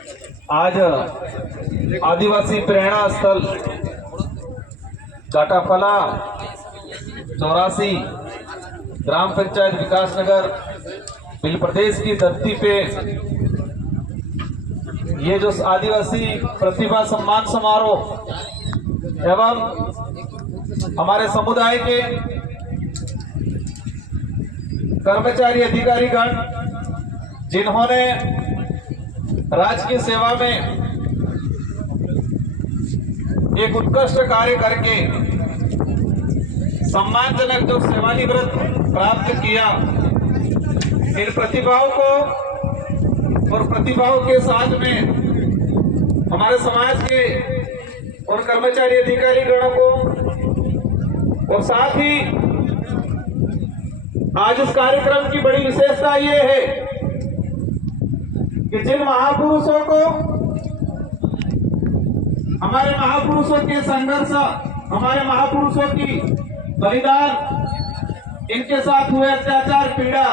आज आदिवासी प्रेरणा स्थल काटाफला 84 ग्राम पंचायत विकासनगर बिल प्रदेश की धरती पे ये जो आदिवासी प्रतिभा सम्मान समारोह एवं हमारे समुदाय के कर्मचारी अधिकारीगण जिन्होंने राज्य की सेवा में एक उत्कृष्ट कार्य करके सम्मानजनक जो सेवानिवृत्त प्राप्त किया, इन प्रतिभाओं को और प्रतिभाओं के साथ में हमारे समाज के और कर्मचारी अधिकारी गणों को, और साथ ही आज इस कार्यक्रम की बड़ी विशेषता ये है कि जिन महापुरुषों को, हमारे महापुरुषों के संघर्ष, हमारे महापुरुषों की बलिदान, इनके साथ हुए अत्याचार पीड़ा,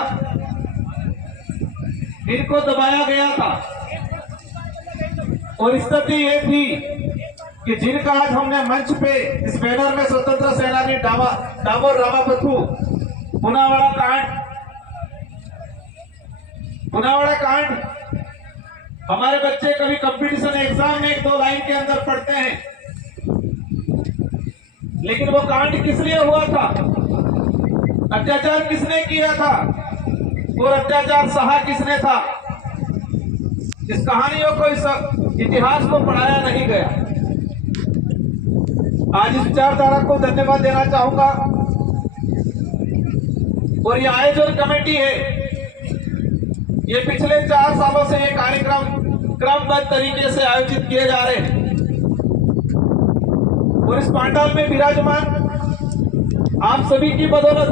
इनको दबाया गया था और स्थिति ये थी कि जिनका आज हमने मंच पे इस बैनर में स्वतंत्र सेनानी डामोर रामापथु पुनावाड़ा कांड, हमारे बच्चे कभी कंपटीशन एग्जाम में 1-2 लाइन के अंदर पढ़ते हैं, लेकिन वो कांड किस लिए हुआ था, अत्याचार किसने किया था और अत्याचार सहा किसने था, इस कहानियों को, इस इतिहास को पढ़ाया नहीं गया। आज इस विचारधारा को धन्यवाद देना चाहूंगा। और ये आयोजन कमेटी है, ये पिछले 4 सालों से ये कार्यक्रम क्रमबद्ध तरीके से आयोजित किए जा रहे हैं और इस पांडाल में विराजमान आप सभी की बदौलत,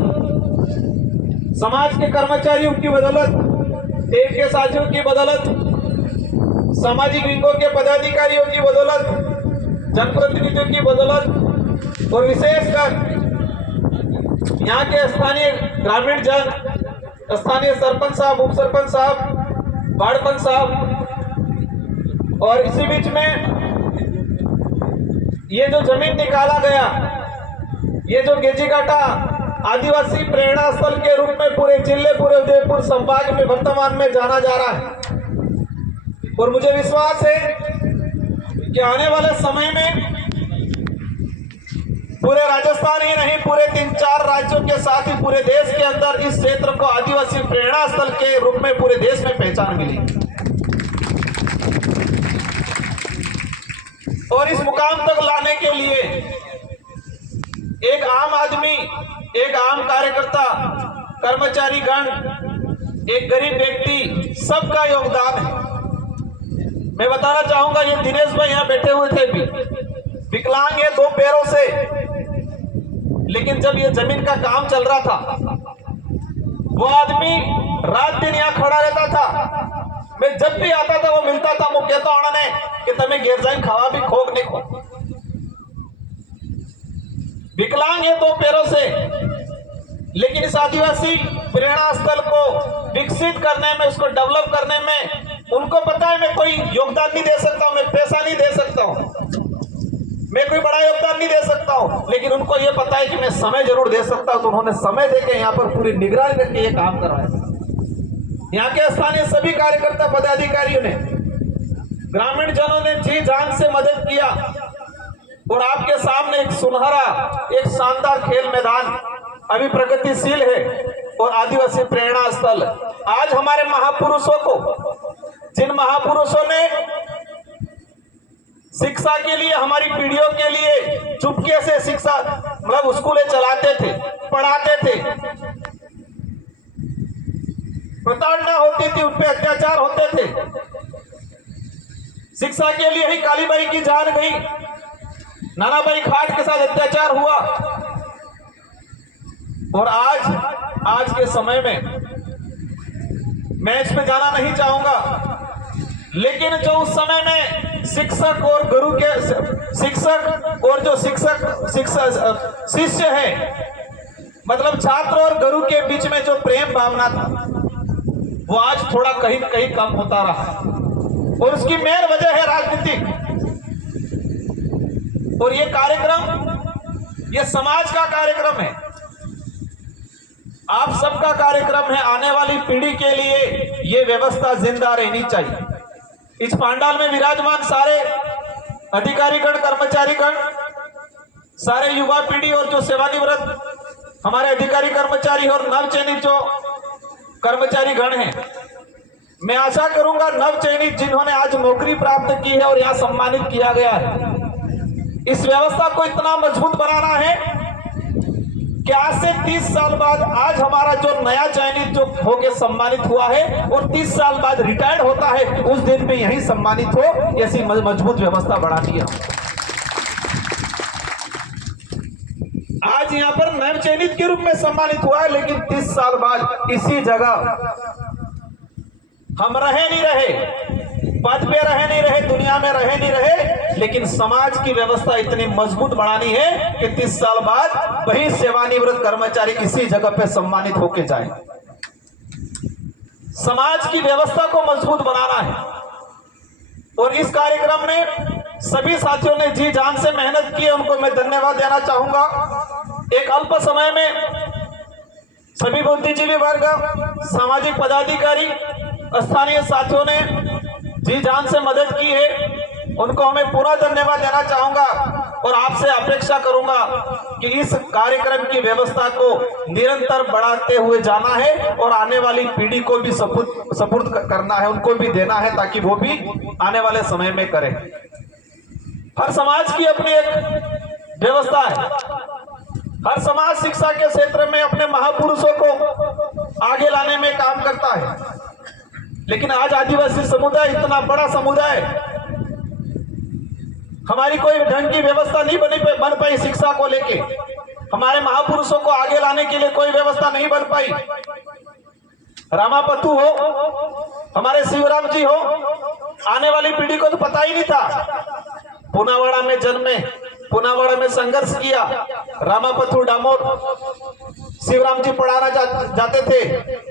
समाज के कर्मचारियों की बदौलत, टीम के साथियों की बदौलत, सामाजिक विंगों के पदाधिकारियों की बदौलत, जनप्रतिनिधियों की बदौलत और विशेषकर यहाँ के स्थानीय ग्रामीण जन, स्थानीय सरपंच साहब, उप सरपंच साहब, वार्ड पंच साहब, और इसी बीच में ये जो जमीन निकाला गया, ये जो गेजीकाटा आदिवासी प्रेरणा स्थल के रूप में पूरे जिले, पूरे उदयपुर संभाग में वर्तमान में जाना जा रहा है। और मुझे विश्वास है कि आने वाले समय में पूरे राजस्थान ही नहीं, पूरे 3-4 राज्यों के साथ ही पूरे देश के अंदर इस क्षेत्र को आदिवासी प्रेरणा स्थल के रूप में पूरे देश में पहचान मिली। और इस मुकाम तक लाने के लिए एक आम आदमी, एक आम कार्यकर्ता, कर्मचारी गण, एक गरीब व्यक्ति, सबका योगदान है। मैं बताना चाहूंगा, ये दिनेश भाई यहाँ बैठे हुए थे, भी विकलांग है 2 पैरों से, लेकिन जब ये जमीन का काम चल रहा था, वो आदमी रात दिन यहाँ खड़ा रहता था। मैं जब भी आता था, वो मिलता था, वो कहता उन्होंने कि तमें घेर जाए खावा भी खोक नहीं खो। विकलांग है 2 पैरों से, लेकिन इस आदिवासी प्रेरणा स्थल को विकसित करने में, उसको डेवलप करने में उनको पता है मैं कोई योगदान नहीं दे सकता हूं, मैं पैसा नहीं दे सकता हूं, मैं कोई बड़ा योगदान नहीं दे सकता हूं, लेकिन उनको यह पता है कि मैं समय जरूर दे सकता हूं। तो उन्होंने समय देके यहाँ पर पूरी निगरानी करके ये काम करवाया। यहाँ के स्थानीय सभी कार्यकर्ता पदाधिकारियों ने, ग्रामीण जनों ने जी जान से मदद किया और आपके सामने एक सुनहरा, एक शानदार खेल मैदान अभी प्रगतिशील है। और आदिवासी प्रेरणा स्थल आज हमारे महापुरुषों को, जिन महापुरुषों ने शिक्षा के लिए, हमारी पीढ़ियों के लिए चुपके से शिक्षा, मतलब स्कूलें चलाते थे, पढ़ाते थे, प्रताड़ना होती थी, उन पे अत्याचार होते थे, शिक्षा के लिए ही कालीबाई की जान गई, नानाबाई खाट के साथ अत्याचार हुआ। और आज के समय में मैं इस पे जाना नहीं चाहूंगा, लेकिन जो उस समय में शिक्षक और गुरु के, शिक्षक और जो शिष्य है, मतलब छात्र और गुरु के बीच में जो प्रेम भावना था, वो आज थोड़ा कहीं कहीं कम होता रहा। और उसकी मेन वजह है राजनीति। और ये कार्यक्रम, ये समाज का कार्यक्रम है, आप सबका कार्यक्रम है। आने वाली पीढ़ी के लिए ये व्यवस्था जिंदा रहनी चाहिए। इस पांडाल में विराजमान सारे अधिकारीगण, कर्मचारीगण, सारे युवा पीढ़ी और जो सेवानिवृत्त हमारे अधिकारी कर्मचारी और नवचयनित जो कर्मचारी गण हैं, मैं आशा करूंगा नवचयनित जिन्होंने आज नौकरी प्राप्त की है और यहां सम्मानित किया गया है, इस व्यवस्था को इतना मजबूत बनाना है कि आज से 30 साल बाद आज हमारा जो नया चयनित जो होके सम्मानित हुआ है और 30 साल बाद रिटायर्ड होता है, उस दिन में यही सम्मानित हो, ऐसी मजबूत व्यवस्था बढ़ानी है। आज यहाँ पर नव चयनित के रूप में सम्मानित हुआ है, लेकिन 30 साल बाद इसी जगह हम रहे नहीं रहे, पद पे रहे नहीं रहे, दुनिया में रहे नहीं रहे, लेकिन समाज की व्यवस्था इतनी मजबूत बनानी है कि 30 साल बाद वही सेवानिवृत्त कर्मचारी इसी जगह पे सम्मानित होके जाए। समाज की व्यवस्था को मजबूत बनाना है और इस कार्यक्रम में सभी साथियों ने जी जान से मेहनत की है, उनको मैं धन्यवाद देना चाहूंगा। एक अल्प समय में सभी बुद्धिजीवी वर्ग, सामाजिक पदाधिकारी, स्थानीय साथियों ने जी जान से मदद की है, उनको हमें पूरा धन्यवाद देना चाहूंगा और आपसे अपेक्षा करूंगा कि इस कार्यक्रम की व्यवस्था को निरंतर बढ़ाते हुए जाना है और आने वाली पीढ़ी को भी सपुर्द करना है, उनको भी देना है ताकि वो भी आने वाले समय में करें। हर समाज की अपनी एक व्यवस्था है, हर समाज शिक्षा के क्षेत्र में अपने महापुरुषों को आगे लाने में काम करता है, लेकिन आज आदिवासी समुदाय इतना बड़ा समुदाय, हमारी कोई ढंग की व्यवस्था नहीं बन पाई शिक्षा को लेके, हमारे महापुरुषों को आगे लाने के लिए कोई व्यवस्था नहीं बन पाई। रामापथु हो, हमारे शिवराम जी हो, आने वाली पीढ़ी को तो पता ही नहीं था। पुनावाड़ा में जन्मे, पुनावाड़ा में संघर्ष किया, रामापथु डामोर शिवराम जी पढ़ाना जाते थे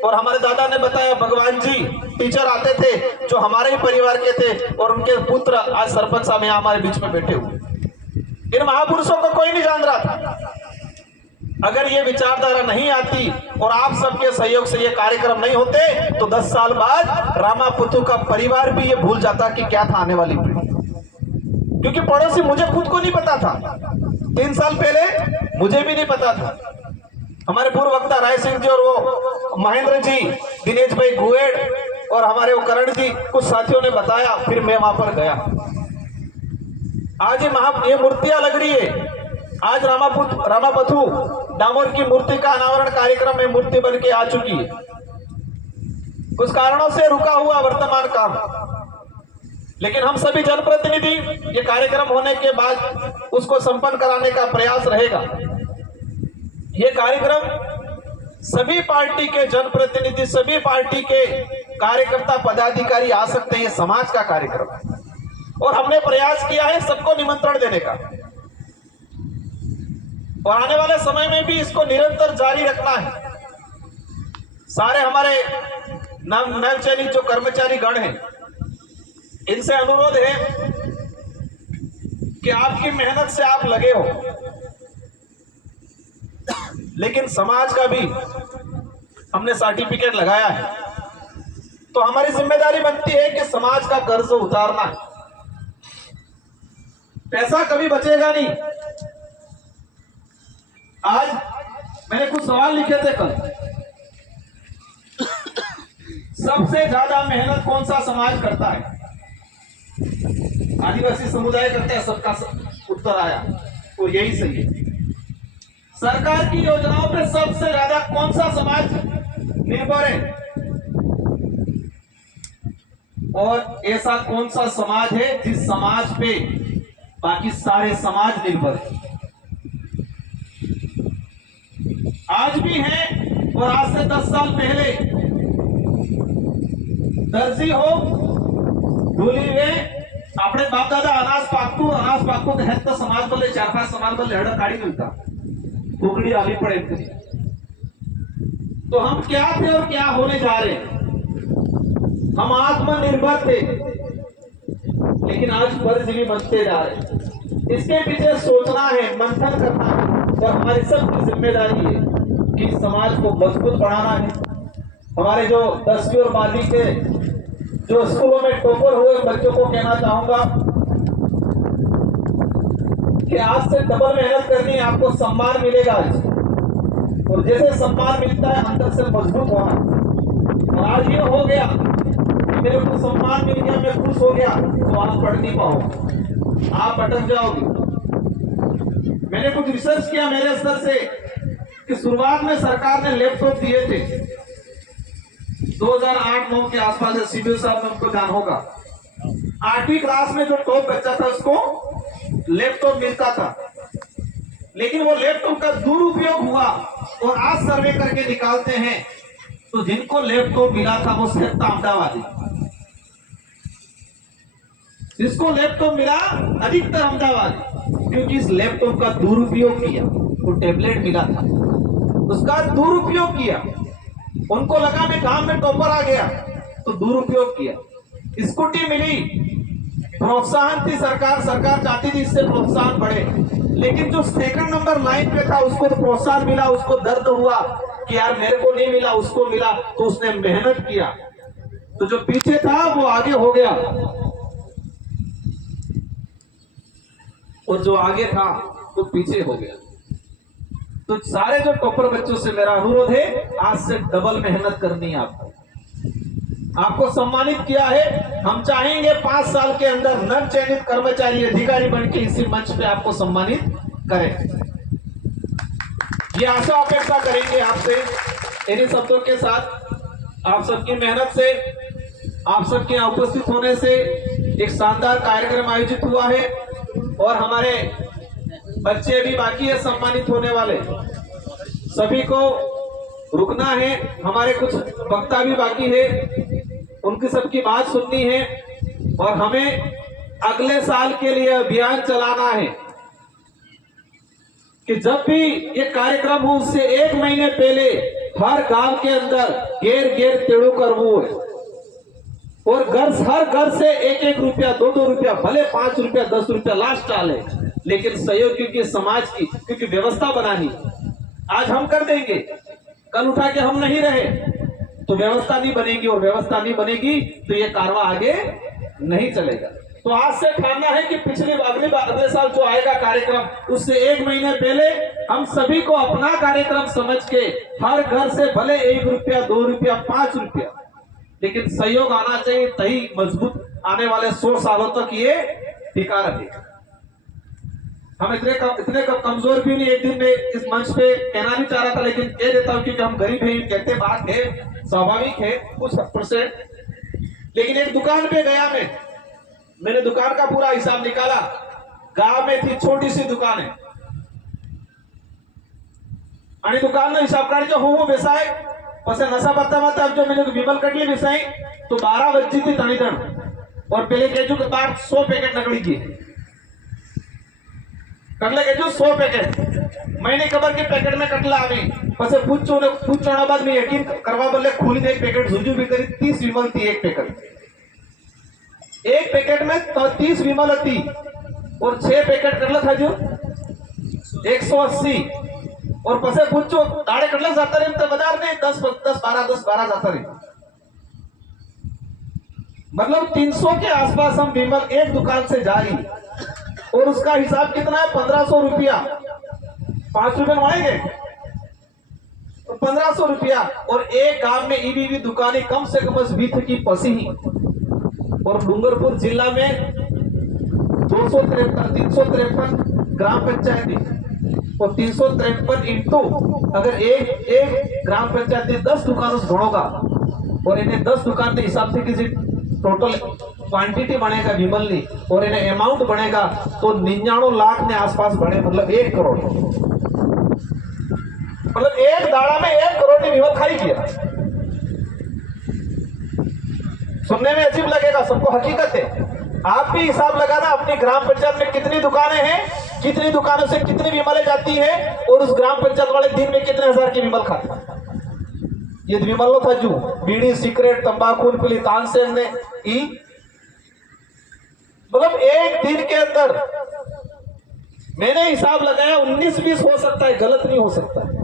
और हमारे दादा ने बताया भगवान जी टीचर आते थे जो हमारे ही परिवार के थे और उनके पुत्र आज सरपंच साहब यहाँ हमारे बीच में बैठे हुए। इन महापुरुषों को कोई नहीं जान रहा था। अगर ये विचारधारा नहीं आती और आप सबके सहयोग से ये कार्यक्रम नहीं होते तो 10 साल बाद रामापथु का परिवार भी ये भूल जाता कि क्या था आने वाली पीढ़ी। क्योंकि पड़ोसी मुझे खुद को नहीं पता था, 3 साल पहले मुझे भी नहीं पता था। हमारे पूर्व वक्ता राय सिंह जी और वो महेंद्र जी, दिनेश भाई गुएड़ और हमारे वो करण जी, कुछ साथियों ने बताया, फिर मैं वहां पर गया। आज ये मूर्तियां लग रही है, आज रामापथु डामोर की मूर्ति का अनावरण कार्यक्रम में मूर्ति बन के आ चुकी है। कुछ कारणों से रुका हुआ वर्तमान काम, लेकिन हम सभी जनप्रतिनिधि ये कार्यक्रम होने के बाद उसको संपन्न कराने का प्रयास रहेगा। ये कार्यक्रम सभी पार्टी के जनप्रतिनिधि, सभी पार्टी के कार्यकर्ता पदाधिकारी आ सकते हैं, ये समाज का कार्यक्रम है और हमने प्रयास किया है सबको निमंत्रण देने का और आने वाले समय में भी इसको निरंतर जारी रखना है। सारे हमारे नवचयनित जो कर्मचारी गण हैं, इनसे अनुरोध है कि आपकी मेहनत से आप लगे हो, लेकिन समाज का भी हमने सर्टिफिकेट लगाया है, तो हमारी जिम्मेदारी बनती है कि समाज का कर्ज उतारना है। पैसा कभी बचेगा नहीं। आज मैंने कुछ सवाल लिखे थे कल, सबसे ज्यादा मेहनत कौन सा समाज करता है? आदिवासी समुदाय करता है, सबका उत्तर आया तो यही सही है। सरकार की योजनाओं पे सबसे ज्यादा कौन सा समाज निर्भर है और ऐसा कौन सा समाज है जिस समाज पे बाकी सारे समाज निर्भर है? आज भी है और आज से 10 साल पहले दर्जी हो, ढोली में अपने बाप दादा अनाज पाकू के हेत तो समाज बोले 4-5 समाज बोले हड़ काढ़ी मिलता टुकड़ी आली पड़े। तो हम क्या थे और क्या होने जा रहे हैं? हम आत्मनिर्भर थे, लेकिन आज परजीवी बनते जा रहे हैं। इसके पीछे सोचना है, मंथन करना है, और हमारी सबकी जिम्मेदारी है कि समाज को मजबूत बनाना है। हमारे जो 10वीं और 12वीं के जो स्कूलों में टॉपर हुए बच्चों को कहना चाहूंगा कि आज से डबल मेहनत करनी है, आपको सम्मान मिलेगा आज, और जैसे सम्मान मिलता है अंदर से मजबूत होना। और आज ये हो गया कि मेरे को सम्मान मिल गया, मैं खुश हो गया, तो आप पढ़ नहीं पाओगे, आप अटक जाओगे। मैंने कुछ रिसर्च किया मेरे स्तर से कि शुरुआत में सरकार ने लैपटॉप दिए थे 2008-9 के आसपास, सीबीएस साहब ने उनको जान होगा। 8वीं क्लास में जो टॉप बच्चा था उसको लैपटॉप मिलता था, लेकिन वो लैपटॉप का दुरुपयोग हुआ। और आज सर्वे करके निकालते हैं तो जिनको लैपटॉप मिला था वो सिर्फ अहमदाबादी, जिसको लैपटॉप मिला अधिकतर अहमदाबादी, क्योंकि इस लैपटॉप का दुरुपयोग किया। वो टैबलेट मिला था, उसका दुरुपयोग किया। उनको लगा मैं काम में टॉपर आ गया, तो दुरुपयोग किया। स्कूटी मिली, प्रोत्साहन थी, सरकार चाहती थी इससे प्रोत्साहन बढ़े, लेकिन जो सेकंड नंबर लाइन पे था उसको तो प्रोत्साहन मिला, उसको दर्द हुआ कि यार मेरे को नहीं मिला, उसको मिला, तो उसने मेहनत किया। तो जो पीछे था वो आगे हो गया, और जो आगे था वो पीछे हो गया। तो सारे जो टॉपर बच्चों से मेरा अनुरोध है, आज से डबल मेहनत करनी है आपको सम्मानित किया है। हम चाहेंगे 5 साल के अंदर नव चयनित कर्मचारी अधिकारी बनकर इसी मंच पे आपको सम्मानित करें, ये आशा अपेक्षा करेंगे आपसे। इन्हीं शब्दों के साथ आप सबकी मेहनत से, आप सबके यहाँ उपस्थित होने से एक शानदार कार्यक्रम आयोजित हुआ है, और हमारे बच्चे भी बाकी है सम्मानित होने वाले, सभी को रुकना है। हमारे कुछ वक्ता भी बाकी है, उनकी सबकी बात सुननी है, और हमें अगले साल के लिए अभियान चलाना है कि जब भी ये कार्यक्रम हो उससे 1 महीने पहले हर गांव के अंदर घेर तेड़ू करवू है, और हर घर से 1-1 रुपया, 2-2 रुपया, भले 5 रुपया, 10 रुपया लास्ट डाले, लेकिन सहयोग क्योंकि समाज की, क्योंकि व्यवस्था बनानी। आज हम कर देंगे, कल उठा के हम नहीं रहे तो व्यवस्था नहीं बनेगी, और व्यवस्था नहीं बनेगी तो ये कारवा आगे नहीं चलेगा। तो आज से ठानना है कि अगले साल जो आएगा कार्यक्रम, उससे 1 महीने पहले हम सभी को अपना कार्यक्रम समझ के हर घर से भले 1 रुपया, 2 रुपया, 5 रुपया, लेकिन सहयोग आना चाहिए, तभी मजबूत आने वाले 100 सालों तक ये टिका रहेगा। हम इतने कमजोर भी नहीं। एक दिन में इस मंच पे कहना नहीं चाह रहा था, लेकिन कह देता हूं क्योंकि हम गरीब हैं, कहते बात है, स्वाभाविक है कुछ %। लेकिन एक दुकान पे गया मैंने दुकान का पूरा हिसाब निकाला। गांव में थी छोटी सी दुकान है, आणि दुकान हिसाब काढायचं हो बेसाय पसे नशा पत्ता जो मैंने विमल कटली बेसाई तो 12 बच्ची थी तणीतण, और पहले केजू के बाद 100 पैकेट नकली की कटले केजू 100 पैकेट मैंने खबर के पैकेट में कटला आम्ही पसे पूछना बाद मी यकीन करवा बोले खुली एक पैकेट झुजू भी करी 30 विमल थी। एक पैकेट में 30 विमल थी, और 6 पैकेट कटला था जो 180, और पसे पूछो दाड़े कटला जाता रहे तो बाजार में 10 12 जाता रहे, मतलब 300 के आसपास हम विमल एक दुकान से जारी, और उसका हिसाब कितना है 1500 रुपया। 5 रुपए मांगेंगे तो 1500 रुपया, और एक गांव में ईबीवी दुकानें कम से कम 20 की पसी ही, और डूंगरपुर जिला में 353 ग्राम पंचायत थी, और 353 इंटू अगर एक ग्राम पंचायत ने 10 दुकानों से जोड़ोगा, और इन्हें 10 दुकान के हिसाब से किसी टोटल क्वांटिटी बनेगा विमल नी, और इन्हें अमाउंट बनेगा तो 99 लाख ने आसपास बने, मतलब 1 करोड़, मतलब एक दाड़ा में 1 करोड़ की विमल खाई किया। सुनने में अजीब लगेगा, सबको हकीकत है। आप भी हिसाब लगाना अपनी ग्राम पंचायत में कितनी दुकानें हैं, कितनी दुकानों से कितनी विमलें जाती हैं, और उस ग्राम पंचायत वाले दिन में कितने हजार की विमल खाते। ये विमल था जो बीड़ी सिगरेट तंबाकू पिली तानसेन ने ई, मतलब मतलब एक दिन के अंदर मैंने हिसाब लगाया 19-20 हो सकता है, गलत नहीं हो सकता है।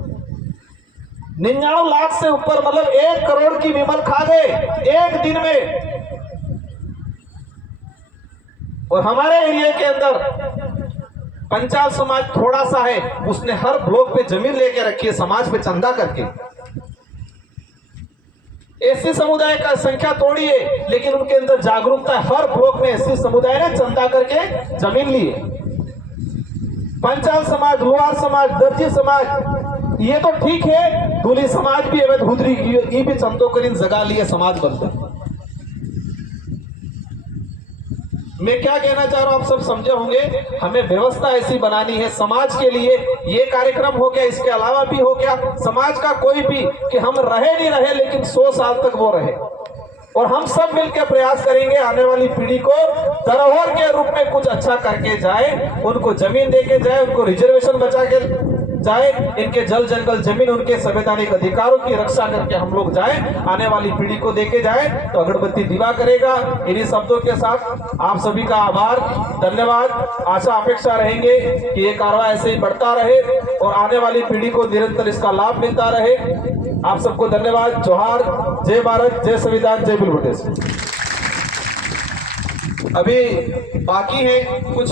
99 लाख से ऊपर मतलब 1 करोड़ की विमल खा गए एक दिन में। और हमारे एरिया के अंदर पंचाल समाज थोड़ा सा है, उसने हर ब्लॉक पे जमीन लेके रखी है समाज पे चंदा करके। एससी समुदाय का संख्या थोड़ी है लेकिन उनके अंदर जागरूकता है। हर ब्लॉक में एससी समुदाय ने चंदा करके जमीन ली है। पंचाल समाज, लोहार समाज, दर्जी समाज ये तो ठीक है, दूली समाज भी है, धुदरी की भी चंदो करीन जगा लिए समाज बनते। मैं क्या कहना चाह रहा हूं, आप सब समझे होंगे। हमें व्यवस्था ऐसी बनानी है समाज के लिए। ये कार्यक्रम हो गया, इसके अलावा भी हो गया समाज का कोई भी, कि हम रहे नहीं रहे लेकिन 100 साल तक वो रहे। और हम सब मिलकर प्रयास करेंगे आने वाली पीढ़ी को धरोहर के रूप में कुछ अच्छा करके जाए, उनको जमीन देके जाए, उनको रिजर्वेशन बचा के जाए, इनके जल जंगल जमीन, उनके संवैधानिक अधिकारों की रक्षा करके हम लोग जाए, आने वाली पीढ़ी को देके जाए तो अगरबत्ती दीवा करेगा। इन्हीं शब्दों के साथ आप सभी का आभार, धन्यवाद। आशा अपेक्षा रहेंगे कि ये कार्रवाई ऐसे ही बढ़ता रहे और आने वाली पीढ़ी को निरंतर इसका लाभ मिलता रहे। आप सबको धन्यवाद। जोहार, जय भारत, जय संविधान, जय बिलबुटेश। अभी बाकी है कुछ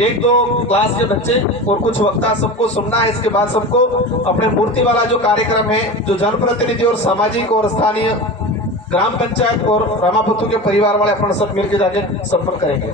1-2 क्लास के बच्चे और कुछ वक्ता, सबको सुनना है। इसके बाद सबको अपने मूर्ति वाला जो कार्यक्रम है, जो जनप्रतिनिधि और सामाजिक और स्थानीय ग्राम पंचायत और रामापुतु के परिवार वाले अपन सब मिलकर जाके संपन्न करेंगे।